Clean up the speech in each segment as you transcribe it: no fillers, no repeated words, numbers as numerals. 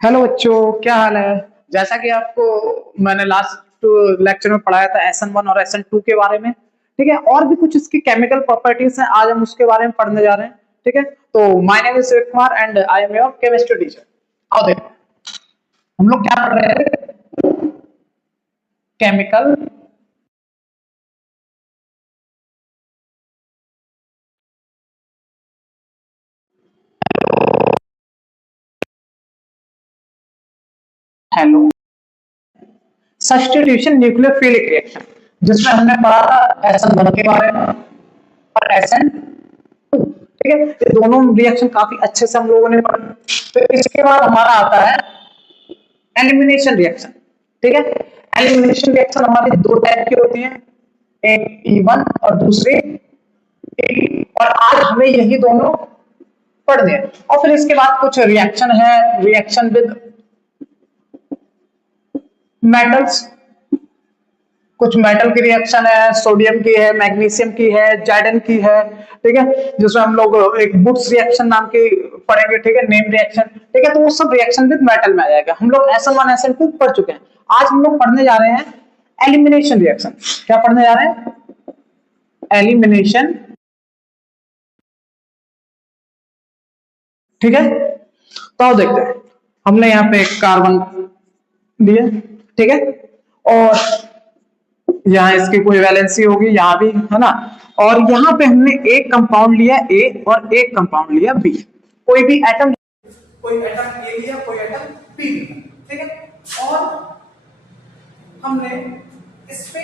Hello बच्चों, क्या हाल है। जैसा कि आपको मैंने लास्ट लेक्चर में पढ़ाया था SN1 और SN2 के बारे में। ठीक है, और भी कुछ इसकी केमिकल प्रॉपर्टीज हैं, आज हम उसके बारे में पढ़ने जा रहे हैं। ठीक है, तो my name is Shiv Kumar and I am your chemistry teacher. आओ देखो, हम लोग क्या पढ़ रहे हैं, chemical. Hello, substitution nucleophilic reaction, जिसमें हमने पढ़ा था SN1 के बारे में और SN2। ठीक है, ये दोनों रिएक्शन काफी अच्छे से हम लोगों ने पढ़ा। तो इसके बाद हमारा आता है एलिमिनेशन रिएक्शन। ठीक है, एलिमिनेशन रिएक्शन हमारी दो टाइप की होती है, एक E1 और दूसरी E2। और आज हमें यही दोनों पढ़ने हैं। और फिर इसके बाद कुछ रिएक्शन है, रिएक्शन विद मेटल्स। कुछ मेटल की रिएक्शन है, सोडियम की है, मैग्नीशियम की है, जाइडन की है। ठीक है, जिसमें हम लोग एक बुट्स रिएक्शन नाम की पढ़ेंगे। ठीक है, नेम रिएक्शन। ठीक है, तो वो सब रिएक्शन विद मेटल में आ जाएगा। हम लोग SN1 SN2 पढ़ चुके हैं। आज हम लोग पढ़ने जा रहे हैं एलिमिनेशन रिएक्शन। क्या पढ़ने जा रहे हैं? एलिमिनेशन। ठीक है, तो आओ देखते हैं। हमने यहाँ पे कार्बन दिया। ठीक है, और यहाँ इसकी कोई वैलेंसी होगी, यहाँ भी है ना। और यहाँ पे हमने एक कंपाउंड लिया A और एक कंपाउंड लिया B। कोई भी एटम, कोई एटम A लिया, कोई एटम B लिया। ठीक है, और हमने इस पे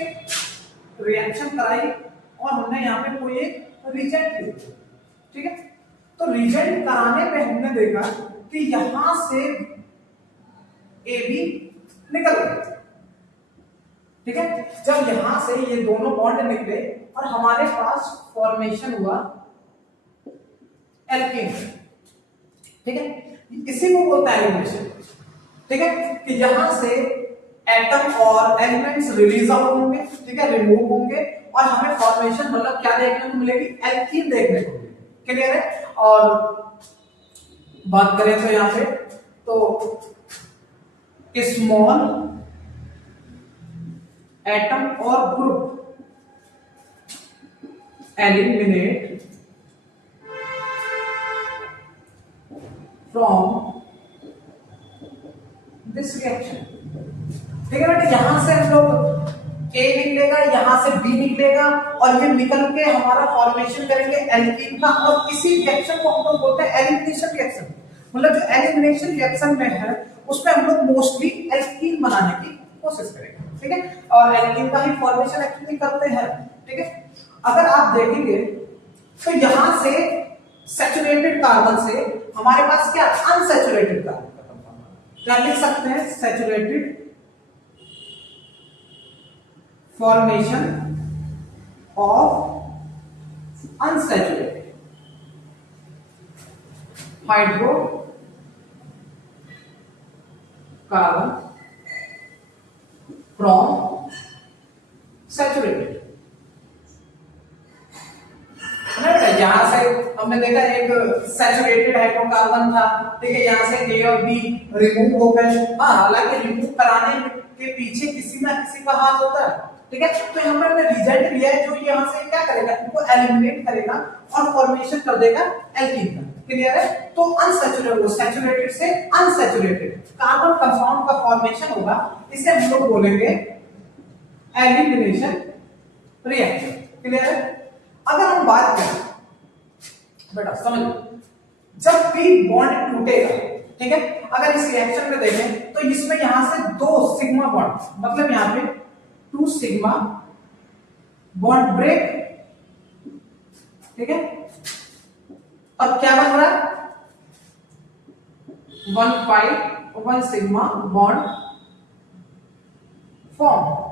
रिएक्शन कराई और हमने यहाँ पे कोई एक रिजेंट लिया। ठीक है, तो रिजेंट कराने पे हमने देखा कि यहां से AB निकल गया। ठीक है, जब यहां से ये दोनों बॉन्ड निकले और हमारे पास फॉर्मेशन हुआ एल्कीन। ठीक है, इसी को बोलता है एलिमिनेशन। ठीक है, कि यहां से एटम और एलिमेंट्स रिलीज आउट होंगे। ठीक है, रिमूव होंगे और हमें फॉर्मेशन मतलब क्या देखने को मिलेगी? एल्कीन देखने को मिलेगी। क्लियर है? और बात करें तो यहां पे तो स्मॉल एटम और group eliminate from this reaction. ठीक है बेटा, यहां से हम लोग A निकलेगा, यहां से B निकलेगा और ये निकल के हमारा फॉर्मेशन करेंगे एल्कीन का। और इसी रिएक्शन को हम लोग बोलते हैं एलिमिनेशन रिएक्शन। मतलब जो एलिमिनेशन रिएक्शन में है उसमें हम लोग मोस्टली एल्कीन बनाने की कोशिश करेंगे। ठीक है, और एल्कीन का ही फॉर्मेशन एक्चुअली करते हैं। ठीक है, अगर आप देखेंगे तो यहां से सैचुरेटेड कार्बन से हमारे पास क्या अनसैचुरेटेड कार्बन का कंपाउंड, क्या लिख सकते हैं? Saturated formation of unsaturated hydro carbon from saturated. यहां से हमने देखा एक सैचुरेटेड हाइड्रोकार्बन था। ठीक है, यहां से A और B रिमूव हो गए। हाँ, हालांकि रिमूव कराने के पीछे किसी ना किसी का हाथ होता है। ठीक है, तो यहाँ पर हमने रिजल्ट लिया है जो यहाँ से क्या करेगा? इनको एलिमिनेट करेगा और फॉर्मेशन कर देगा एल्कीन का। क्लियर है? तो अनसैचुरेटेड, सैचुरेटेड से अनसैचुरेटेड कार्बन कंपाउंड का फॉर्मेशन होगा। इसे हम लोग बोलेंगे एलिमिनेशन रिएक्शन। क्लियर है? अगर हम बात करें बेटा, समझ, जब भी बॉन्ड टूटेगा, ठीक है, अगर इस रिएक्शन में देखें तो इसमें यहां से दो सिग्मा बॉन्ड, मतलब यहां पे 2 सिग्मा बॉन्ड ब्रेक। ठीक है, अब क्या बन रहा है? 1 5 1 सिग्मा बॉन्ड फॉर्म।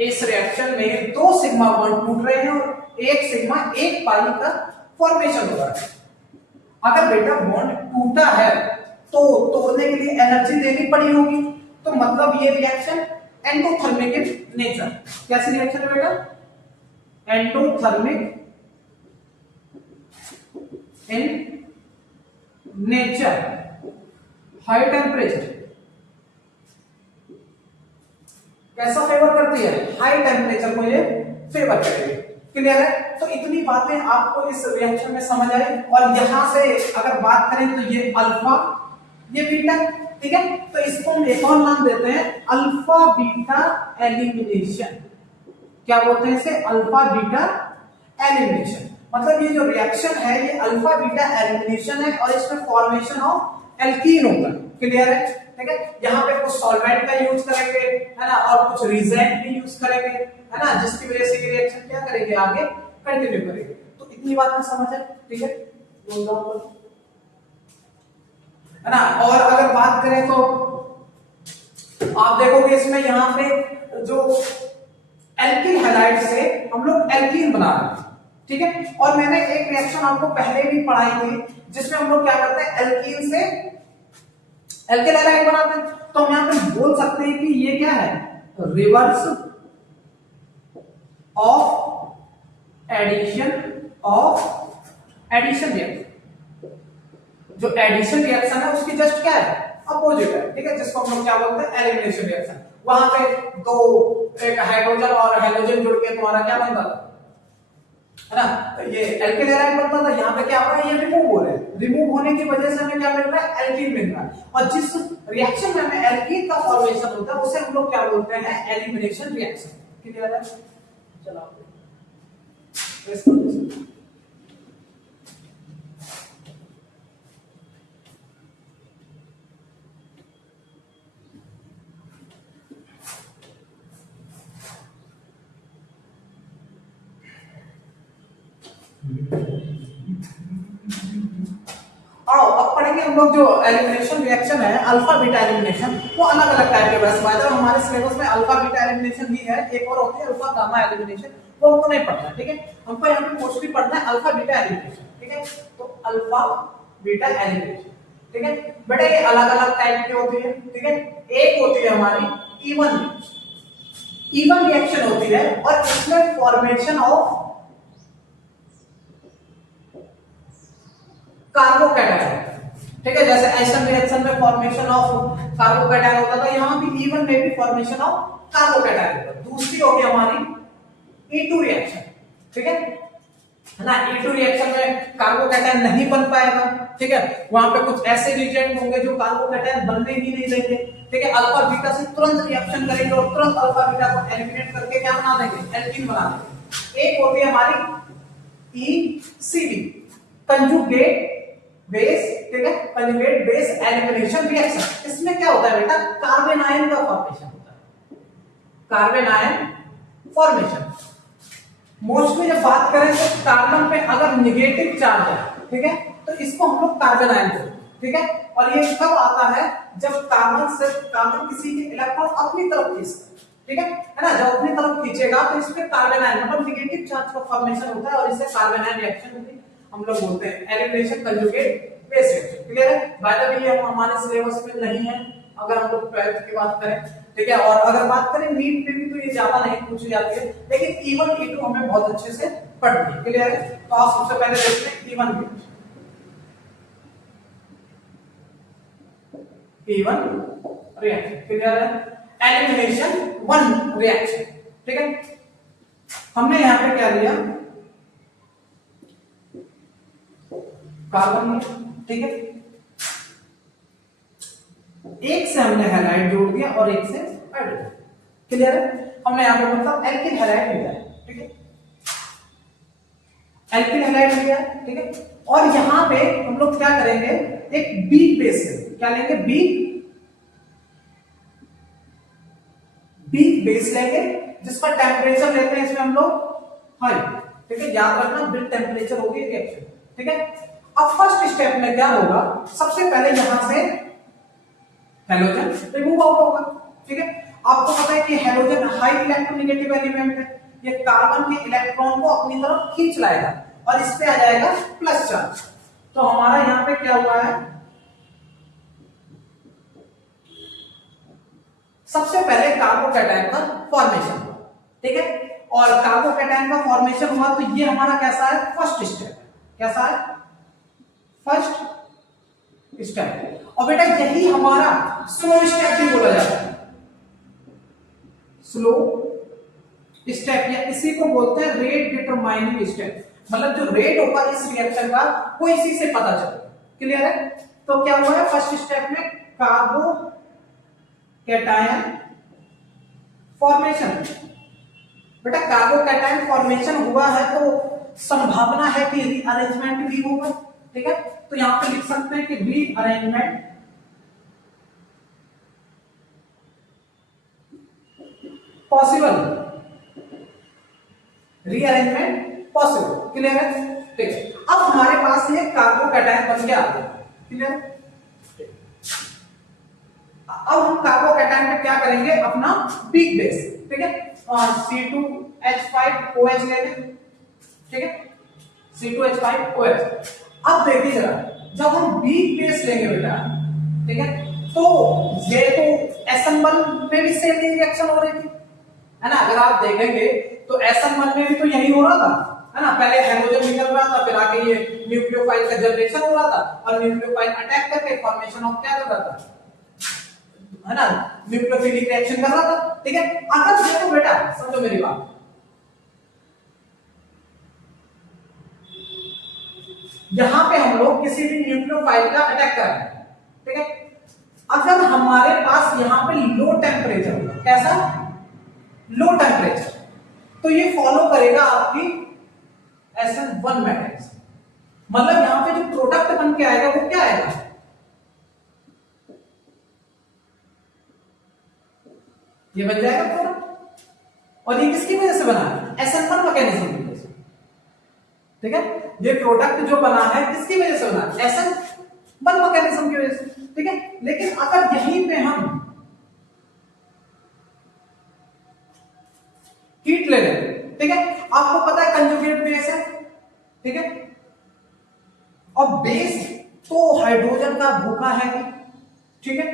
इस रिएक्शन में 2 सिग्मा बॉन्ड टूट रहे हैं और 1 सिग्मा 1 पाई का फॉर्मेशन हो रहा है। अगर बेटा बॉन्ड टूटा है तो तोड़ने के लिए एनर्जी देनी पड़ी होगी, तो मतलब ये रिएक्शन एंडोथर्मिक इन नेचर। कैसी रिएक्शन है बेटा? Endothermic in nature. High temperature कैसा फेवर करती है, हाई टेम्परेचर को ये फेवर करेगी। क्लियर है? तो इतनी बातें आपको इस रिएक्शन में समझ आई। और यहां से अगर बात करें तो ये अल्फा, ये बीटा, ठीक है। तो इसको हम एक और नाम देते हैं अल्फा बीटा एलिमिनेशन। क्या बोलते हैं इसे? Alpha beta elimination. मतलब ये जो रिएक्शन है ये अल्फा बीटा एलिमिनेशन है और इसमें फॉर्मेशन ऑफ एल्कीन होता है। क्लियर है? ठीक है। यहाँ पे कुछ सॉल्वेंट का यूज करेंगे, है ना, और कुछ रिजेंट भी यूज करेंगे, है ना, जिसकी वजह से ये रिएक्शन क्या करेंगे, आगे कंटिन्यू करेंगे। तो इतनी बात समझ है? ठीक है, है ना। और अगर बात करें तो आप देखोगे इसमें यहाँ पे जो एल्किल हैलाइड से हम लोग एल्कीन बना रहे हैं, ठीक है। और मैंने एक रिएक्शन आपको पहले भी पढ़ाई थी जिसमें हम लोग क्या करते हैं, एल्कीन से एल्किल हैलाइड बनाते हैं। तो हम यहाँ पे बोल सकते हैं कि ये क्या है, रिवर्स ऑफ एडिशन रिएक्शन। जो एडिशन रिएक्शन है उसकी जस्ट क्या है, अपोजिट है, ठीक है, जिसको हम लोग क्या बोलते हैं, एलिमिनेशन रिएक्शन। वहां पे दो, एक हाइड्रोजन और हेलोजन जुड़ के तुम्हारा क्या बनता था, है ना, तो ये एल्किल हैलाइड बनता था। यहाँ पे क्या हो रहा है, ये रिमूव हो रहा है। रिमूव होने की वजह से हमें क्या मिल रहा है, एल्कीन मिल रहा है। और जिस रिएक्शन में हमें एल्कीन का फॉर्मेशन होता है उसे हम लोग क्या बोलते हैं, एलिमिनेशन रिएक्शन। क्लियर है? चलो आओ अब पढ़ेंगे हम लोग जो एलिमिनेशन रिएक्शन है, अल्फा बीटा एलिमिनेशन। वो अलग अलग टाइप के वैसे बाय द वे हमारे सिलेबस में अल्फा बीटा एलिमिनेशन भी है, एक और होती है अल्फा गामा एलिमिनेशन, वो हमको नहीं पढ़ना है, ठीक है। हमको यहाँ पे मोस्टली पढ़ना है अल्फा बीटा एलिमिनेशन, ठीक है। तो अल्फा बीटा एलिमिनेशन, ठीक है बेटा, ये अलग अलग टाइप की होती है, ठीक है। एक होती है हमारी इवन रिएक्शन होती है और इसमें फॉर्मेशन ऑफ कार्बोकैटायन, ठीक है। जैसे एसिड रिएक्शन में फॉर्मेशन ऑफ कार्बोकैटायन होता था, यहाँ भी इवन में भी फॉर्मेशन ऑफ कार्बोकैटायन होता है। दूसरी होगी हमारी E2 रिएक्शन, ठीक है ना। E2 रिएक्शन में कार्बोकैटायन नहीं बन पाएगा, ठीक है। वहां पे कुछ ऐसे रिएजेंट होंगे जो कार्बोकैटायन बनने ही नहीं देंगे, ठीक है। अल्फा बीटा से तुरंत रिएक्शन करेंगे और तुरंत अल्फा बीटा को एलिमिनेट करके क्या बना देंगे, एल्कीन बना देंगे। एक होती है हमारी ECB, कंजुगेट बेस, ठीक है, कंजुगेट बेस एलिमिनेशन रिएक्शन। इसमें क्या होता है बेटा, कार्बन आयन का फॉर्मेशन होता है, कार्बन आयन फॉर्मेशन। मोस्टली जब बात करें तो कार्बन पे अगर नेगेटिव चार्ज है, ठीक है, तो इसको हम लोग कार्बन आयन बोलते हैं, ठीक है। और ये कब आता है, जब कार्बन किसी के इलेक्ट्रॉन अपनी तरफ खींचता है, ठीक है ना। जब अपनी तरफ खींचेगा तो इसमें कार्बन आयन मतलब नेगेटिव चार्ज का फॉर्मेशन होता है और इसे कार्बन आयन रिएक्शन हम लोग बोलते हैं elimination conjugate base reaction. Clear है? बाय द वे ये हमारे सिलेबस में नहीं है अगर हम लोग 12th की बात करें, ठीक है। और अगर बात करें नीट में भी तो ये ज्यादा नहीं पूछी जाती है, लेकिन E1 E2 हमें बहुत अच्छे से पढ़नी है। क्लियर है? तो आप सबसे पहले देखते हैं E1 रिएक्शन। क्लियर है? एलिमिनेशन 1 रिएक्शन, ठीक है। हमने यहाँ पे क्या लिया, कार्बन, ठीक है, एक से हमने हैलाइड जोड़ दिया और एक से हाइड्रोजन। क्लियर है? हमने यहां पे मतलब एल्किल हैलाइड लिया है, ठीक है, एल्किल हैलाइड लिया, ठीक है। और यहां पे हम लोग क्या करेंगे, एक वीक बेस है, क्या लेंगे, वीक बेस लेंगे जिसका टेम्परेचर लेते हैं इसमें हम लोग हाई, ठीक है। याद रखना बिल्ड टेम्परेचर होगी रिएक्शन, ठीक है। अब फर्स्ट स्टेप में क्या होगा, सबसे पहले यहां से हेलोजन रिमूव आउट होगा, ठीक है। आपको पता है कि हेलोजन हाई इलेक्ट्रोनेगेटिव एलिमेंट है, ये कार्बन के इलेक्ट्रॉन को अपनी तरफ खींच लाएगा और इस पे आ जाएगा प्लस चार्ज। तो हमारा यहां पे क्या हुआ है, सबसे पहले कार्बोकैटायन का फॉर्मेशन हुआ, ठीक है। और कार्बोकैटायन का फॉर्मेशन हुआ तो ये हमारा कैसा है, फर्स्ट स्टेप। कैसा है, फर्स्ट स्टेप। और बेटा यही हमारा स्लो स्टेप भी बोला जाता है, स्लो स्टेप, या इसी को बोलते हैं रेट डिटरमाइनिंग स्टेप। मतलब जो रेट होगा इस रिएक्शन का वो इसी से पता चले। क्लियर है? तो क्या हुआ है फर्स्ट स्टेप में, कार्बो कैटायन फॉर्मेशन। बेटा कार्बो कैटायन फॉर्मेशन हुआ है तो संभावना है कि रीअरेंजमेंट भी होगा। ठीक है, तो यहां पे लिख सकते हैं कि rearrangement possible, rearrangement possible. Clear है? ठीक है, अब हमारे पास ये कार्बो कैटायन बन के आ गया। क्लियर? अब हम कार्बो कैटायन पे क्या करेंगे, अपना पीक बेस। ठीक है, C2H5OH ले लें। ठीक है, C2H5OH। अब देखिए जरा, जब हम वीक बेस लेंगे बेटा, ठीक है, तो ये तो SN1 में भी सेम रिएक्शन हो रही थी, है ना? अगर आप देखेंगे तो SN1 में भी तो यही हो रहा था, है ना? पहले हाइड्रोजन निकल रहा था, फिर आगे ये न्यूक्लियोफाइल का जनरेशन हो रहा था, और न्यूक्लियोफाइल अटैक करके फॉर्मेशन ऑफ क्या कर रहा था, है ना, न्यूक्लियोफिलिक रिएक्शन कर रहा था। ठीक है, अगर देखो बेटा, समझो मेरी बात, यहां पे हम लोग किसी भी न्यूक्लियोफाइल का अटैक कर रहे हैं। ठीक है, अगर हमारे पास यहां पे लो टेम्परेचर, कैसा लो टेम्परेचर, तो ये फॉलो करेगा आपकी SN1 मैट्रिक्स। मतलब यहां पे जो प्रोडक्ट बन के आएगा वो क्या आएगा, ये बन जाएगा प्रोडक्ट। और ये किसकी वजह से बना है, SN1 मैकेनिज्म की वजह से। ठीक है, ये प्रोडक्ट जो बना है किसकी वजह से बना है, SN1 मैकेनिज्म की वजह से। ठीक है, लेकिन अगर यहीं पे हम हीट ले लें, ठीक है, आपको पता है कंजुगेट बेस है। ठीक है, और बेस तो हाइड्रोजन का भूखा है। ठीक है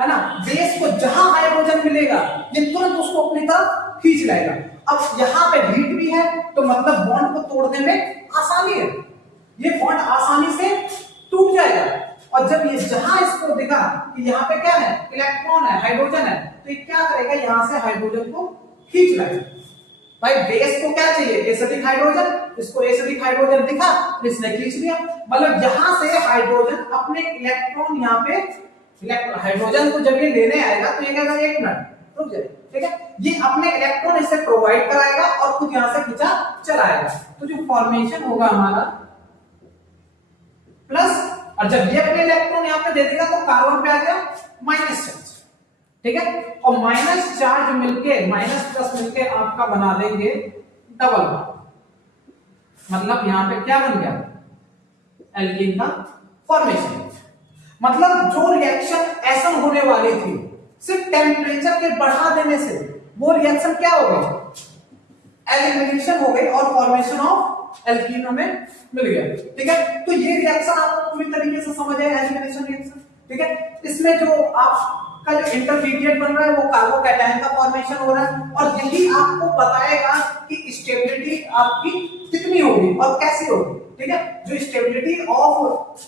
ना? बेस को जहां हाइड्रोजन मिलेगा ये तुरंत उसको अपनी तरफ खींच लाएगा। अब यहां पे हीट भी है तो मतलब बॉन्ड को तोड़ने में आसानी है, ये बॉन्ड आसानी से टूट जाएगा। और जब ये जहां इसको दिखा कि यहाँ पे क्या है, इलेक्ट्रॉन है, हाइड्रोजन है, तो ये क्या करेगा, यहां से हाइड्रोजन को खींच लाएगा। भाई बेस को क्या चाहिए, एसिडिक हाइड्रोजन, इसको एसिडिक हाइड्रोजन दिखा तो इसने खींच लिया। मतलब यहां से हाइड्रोजन अपने इलेक्ट्रॉन यहाँ पे, हाइड्रोजन को जब ये लेने आएगा तो ये कहेगा एक मिनट रुक जाए। ठीक है, ये अपने इलेक्ट्रॉन इसे प्रोवाइड कराएगा और खुद यहां से खींचा चलाएगा। तो जो फॉर्मेशन होगा हमारा प्लस, और जब ये अपने इलेक्ट्रॉन यहां पे दे देगा तो कार्बन पे आ गया माइनस चार्ज। ठीक है, और माइनस चार्ज मिलके माइनस प्लस मिलके आपका बना देंगे डबल बॉन्ड। मतलब यहां पे क्या बन गया, एल्कीन का फॉर्मेशन। मतलब जो रिएक्शन ऐसा होने वाली थी सिर्फ टेम्परेचर के बढ़ा देने से, वो रिएक्शन क्या हो गई, एलिमिनेशन हो गई और फॉर्मेशन ऑफ एल्कीन हमें मिल गया। ठीक है, तो ये रिएक्शन आपको पूरी तरीके से समझ आया, एलिमिनेशन रिएक्शन। ठीक है, इसमें जो आपका जो इंटरमीडिएट बन रहा है वो कार्बोकैटायन का फॉर्मेशन हो रहा है, और यही आपको बताएगा कि स्टेबिलिटी आपकी कितनी होगी और कैसी होगी। ठीक है, जो स्टेबिलिटी ऑफ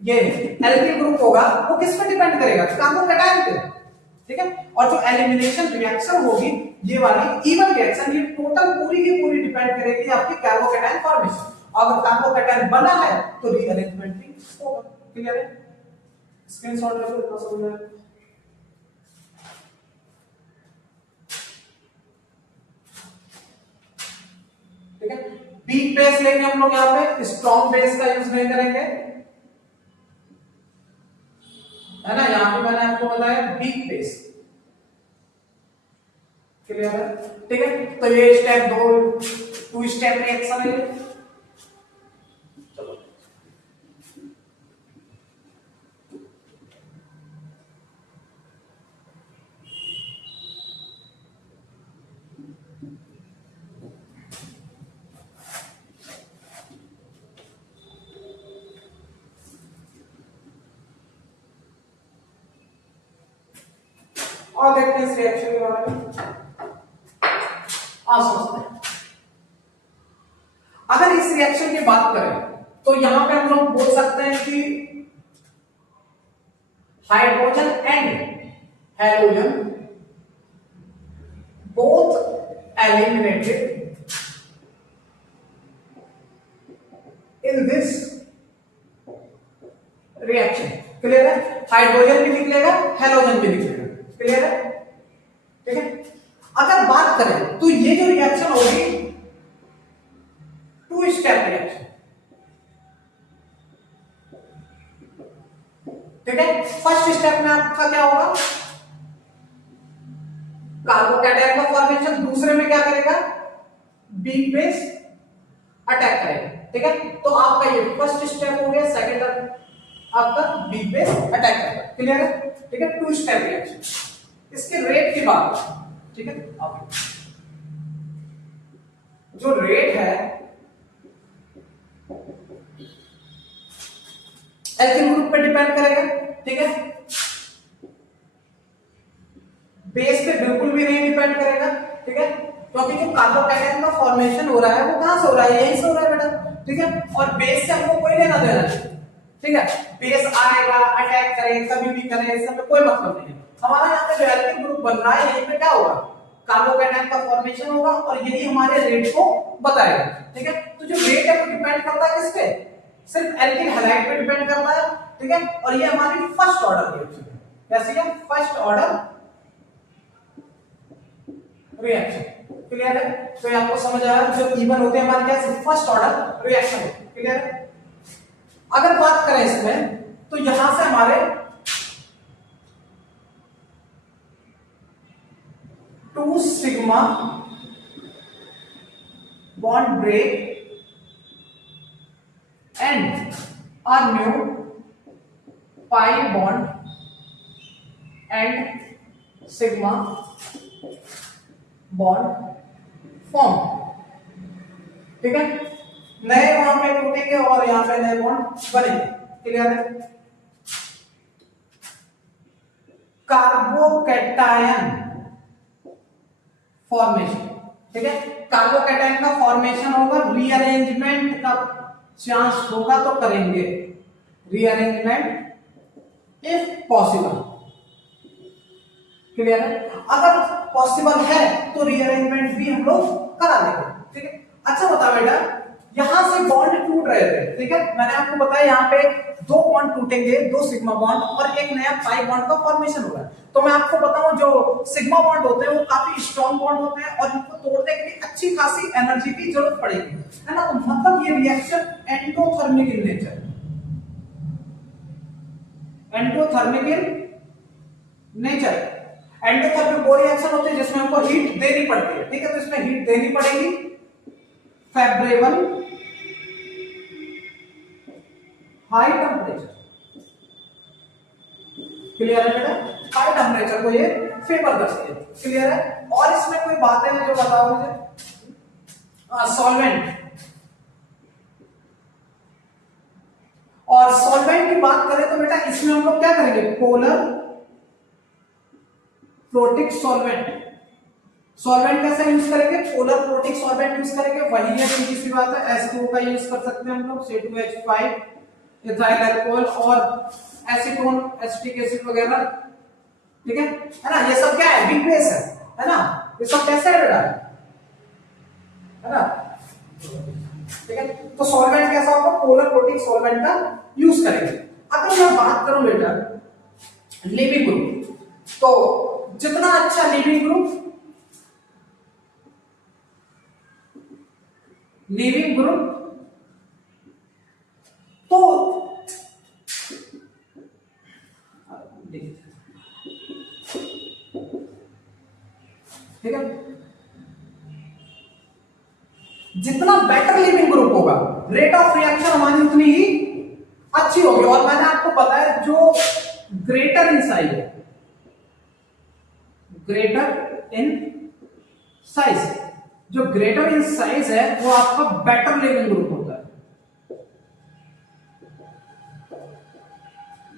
ये एल्किल ग्रुप होगा वो किस पे डिपेंड करेगा, कार्बोकैटायन पे। ठीक है, और जो एलिमिनेशन रिएक्शन होगी ये वाली इवन रिएक्शन, ये टोटल पूरी की पूरी डिपेंड करेगी आपकी कार्बोकैटायन फॉर्मेशन। अगर कार्बोकैटायन बना है तो रीअरेंजमेंट भी होगा। क्लियर है? स्क्रीनशॉट ले लो, इतना समझ में आया। ठीक है, वीक बेस लेंगे हम लोग, यहाँ पे स्ट्रॉन्ग बेस का यूज नहीं करेंगे, है ना? यहाँ पे मैंने आपको बताया वीक बेस। क्लियर है? ठीक है, तो ये स्टेप टू स्टेप रिएक्शन है। चलो और देखते हैं इस रिएक्शन के बारे में। सोचते हैं, अगर इस रिएक्शन की बात करें तो यहां पे हम लोग बोल सकते हैं कि hydrogen and halogen both eliminated in this reaction. Clear है? हाइड्रोजन भी निकलेगा, हैलोजन भी निकलेगा। क्लियर है? ठीक है। अगर बात करें तो ये जो रिएक्शन होगी टू स्टेप रिएक्शन, ठीक है। फर्स्ट स्टेप में आपका क्या होगा, कार्बोकैटायन का फॉर्मेशन, दूसरे में क्या करेगा, वीक बेस अटैक करेगा, ठीक है। तो आपका ये फर्स्ट स्टेप हो गया, सेकंड आपका वीक बेस अटैक करेगा। क्लियर है? ठीक है, टू स्टेप रिएक्शन। इसके रेट की बात, ठीक है, अब जो रेट है एल्किल ग्रुप पे डिपेंड करेगा, ठीक है। बेस पे बिल्कुल भी नहीं डिपेंड करेगा, ठीक है, क्योंकि जो कार्बोकैटायन का फॉर्मेशन हो रहा है वो कहां से हो रहा है, यहीं से हो रहा है बेटा, ठीक है। और बेस से हमको कोई लेना देना नहीं, ठीक है। बेस आएगा, अटैक करे, कभी भी करे, इससे हमें कोई मतलब नहीं है। हमारा यहाँ पे जो एल्किल ग्रुप बन रहा है, यहीं पे क्या होगा, कार्बोकैटायन का फॉर्मेशन होगा और यही हमारे रेट को बताएगा, ठीक है। तो जो रेट है वो डिपेंड करता है किस पे, सिर्फ एल्किल हैलाइड पे डिपेंड करता है, ठीक है। और ये हमारी फर्स्ट ऑर्डर रिएक्शन है, कैसी है, फर्स्ट ऑर्डर रिएक्शन। क्लियर है? तो ये आपको समझ आया, जो इवन होते हैं हमारे क्या, सिर्फ फर्स्ट ऑर्डर रिएक्शन होते हैं। क्लियर है? अगर बात करें इसमें तो यहां से हमारे two sigma bond break and a new pi bond and sigma bond form, ठीक है। नए वहां पे टूटेंगे और यहां पे नए बॉन्ड बनेंगे। क्लियर है? कार्बोकैटायन फॉर्मेशन, ठीक है। कार्बोकैटायन का फॉर्मेशन होगा, रीअरेंजमेंट का चांस होगा तो करेंगे रीअरेंजमेंट इफ पॉसिबल। क्लियर है? अगर पॉसिबल है तो रीअरेंजमेंट भी हम लोग करा देंगे, ठीक है। अच्छा बता बेटा, यहां से बॉन्ड टूट रहे थे, ठीक है, मैंने आपको बताया यहाँ पे दो बॉन्ड टूटेंगे, दो सिग्मा बॉन्ड और एक नया पाई बॉन्ड का फॉर्मेशन होगा। तो मैं आपको बताऊं, जो सिग्मा बॉन्ड होते हैं वो काफी स्ट्रॉन्ग बॉन्ड होते हैं और इनको तोड़ने के लिए अच्छी खासी एनर्जी की जरूरत पड़ेगी, है ना। तो मतलब ये reaction endothermic in nature, endothermic in nature. Endothermic वो रिएक्शन होती है जिसमें हमको हीट देनी पड़ती है, ठीक है। तो इसमें हीट देनी पड़ेगी, फेवरेबल हाई टेम्परेचर। क्लियर है बेटा? हाई टेम्परेचर को ये फेवर करती है। क्लियर है? और इसमें कोई बातें हैं जो बताओ मुझे? सॉल्वेंट, और सॉल्वेंट की बात करें तो बेटा इसमें हम लोग क्या करेंगे, पोलर प्रोटिक सॉल्वेंट। सॉल्वेंट कैसे यूज करेंगे, पोलर प्रोटिक सॉल्वेंट यूज करेंगे। वही है, सीधी सी बात है, H2O का यूज कर सकते हैं हम लोग, C2H5 इथाइल अल्कोहल और एसीटोन एसिटिक एसिड वगैरह, ठीक है ना। ये सब क्या है, वीक बेस है ना। ये सब कैसे है बेटा, है ना, ठीक है। तो सॉल्वेंट कैसा होगा, पोलर प्रोटिक सॉल्वेंट का यूज करेंगे। अगर मैं बात करूं बेटा लीविंग ग्रुप, तो जितना अच्छा लीविंग ग्रुप, तो ठीक है, जितना बेटर लिविंग ग्रुप होगा रेट ऑफ रिएक्शन हमारी उतनी ही अच्छी होगी। और मैंने आपको बताया जो ग्रेटर इन साइज है, ग्रेटर इन साइज, जो ग्रेटर इन साइज है वो आपका बेटर लिविंग ग्रुप होता है,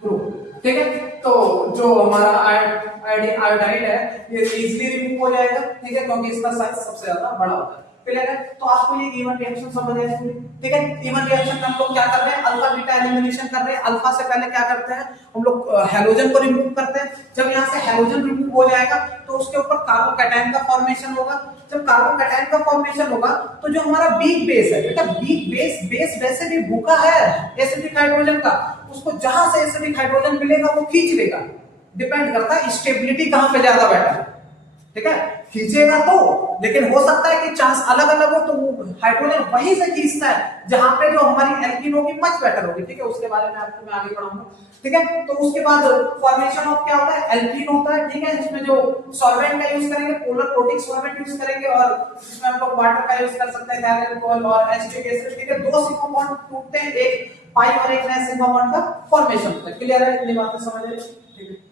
ग्रुप, ठीक है। तो जो हमारा आयोडाइड है ये इजीली रिमूव हो जाएगा, ठीक है, क्योंकि इसका साइज सबसे ज्यादा बड़ा होता है। क्लियर है? तो आपको ये इवन रिएक्शन समझ आया, ठीक है? इवन रिएक्शन में हम लोग क्या कर रहे हैं, अल्फा बीटा एलिमिनेशन कर रहे हैं। अल्फा से पहले क्या करते हैं हम लोग, हैलोजन को रिमूव करते हैं। जब यहाँ से हैलोजन रिमूव हो जाएगा तो उसके ऊपर कार्बोकैटायन का फॉर्मेशन होगा। जब कार्बोकैटायन का फॉर्मेशन होगा तो जो हमारा वीक बेस है बेटा, वीक बेस वैसे भी भूखा है एसिडिक हाइड्रोजन का, उसको जहां से एसिडिक हाइड्रोजन मिलेगा वो खींच लेगा। डिपेंड करता है स्टेबिलिटी कहां पे ज्यादा बैठा है, ठीक है? खींचेगा तो, लेकिन हो सकता है कि चांस अलग अलग हो, तो वो हाइड्रोजन वहीं से खींचता है जहां पे जो हमारी एल्कीन होगी मच बेटर होगी, ठीक है? उसके बारे में आपको मैं आगे पढ़ाऊंगा, ठीक है? तो उसके बाद फॉर्मेशन ऑफ क्या होता है, एल्कीन होता है, ठीक है? इसमें जो सॉल्वेंट का यूज करेंगे, पोलर प्रोटिक सॉल्वेंट यूज करेंगे, और इसमें हम लोग वाटर का यूज कर सकते हैं, डायरेक्ट अल्कोहल और एसिटिक एसिड, ठीक है? दो सिग्मा बॉन्ड टूटते हैं, एक पाई और एक नया सिग्मा बॉन्ड का फॉर्मेशन होता है। क्लियर है? इतनी बातें समझ रहे हैं, ठीक है?